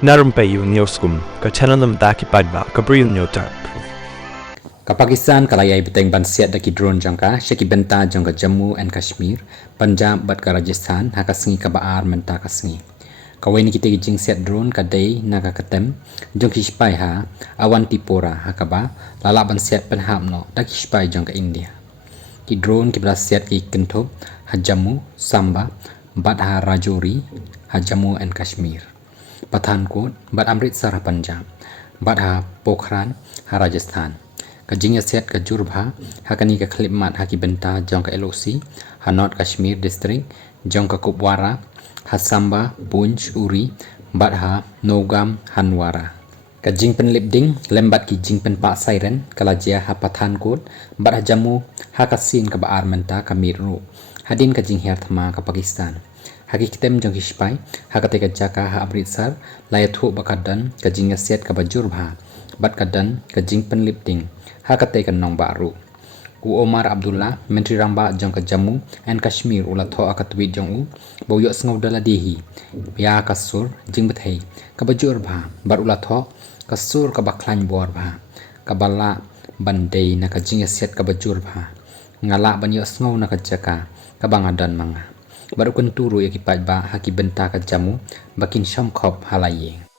Narumpayu Nioskum, ka Chananam Daki Padba, Kabril Nyotarp. Ka Pakistan kalayay beteng bansiat daki drone jangka syaki benta jangka Jammu and Kashmir, Punjab bat ka Rajasthan haka sengi ka baar menta ka sengi. Kawai ni kita gijing set drone ka day naga katem jangki spai ha awan tipora haka ba lala bansiat penhap no daki spai jangka India. Ki drone ki berasiat ki kentop ha Jammu, Samba, bat ha Rajouri ha Jammu and Kashmir. Pathankot bat Amritsar ha Punjab, bat ha Pokhran ha Rajasthan. Kajing set ka Jurba hakani ka Klipmat haki benta jong ka LOC ha North Kashmir district jong ka Kupwara ha Samba Punj Uri bat ha Nogam Hanwara. Kajing penlipding lembat ki jing pen pak siren kalajia ha Pathankot bat ha Jammu ha kasin ka baar menta ka Mirru hadin kajing herthma ka Pakistan. Haki kitem jong hispai hakate ka Jaka ha Amritsar layathu bakadan kajing set ka Bajurba bat kadan kajing penlipding hakate kan nong baru. U Omar Abdullah Menteri Ramba jong ka Jammu and Kashmir ulatho akatwi jong u boyo sngau dala dehi ya kasur jing bethei ka Bajurba bar ulatho kasur ka baklany borba ka bala bandei na kajing set ka Bajurba ngala banyo sngau na ka Jaka ka bangadan manga baru kenturu yakipaj ba haki benta ka Jammu bakin shamkhop halayeng.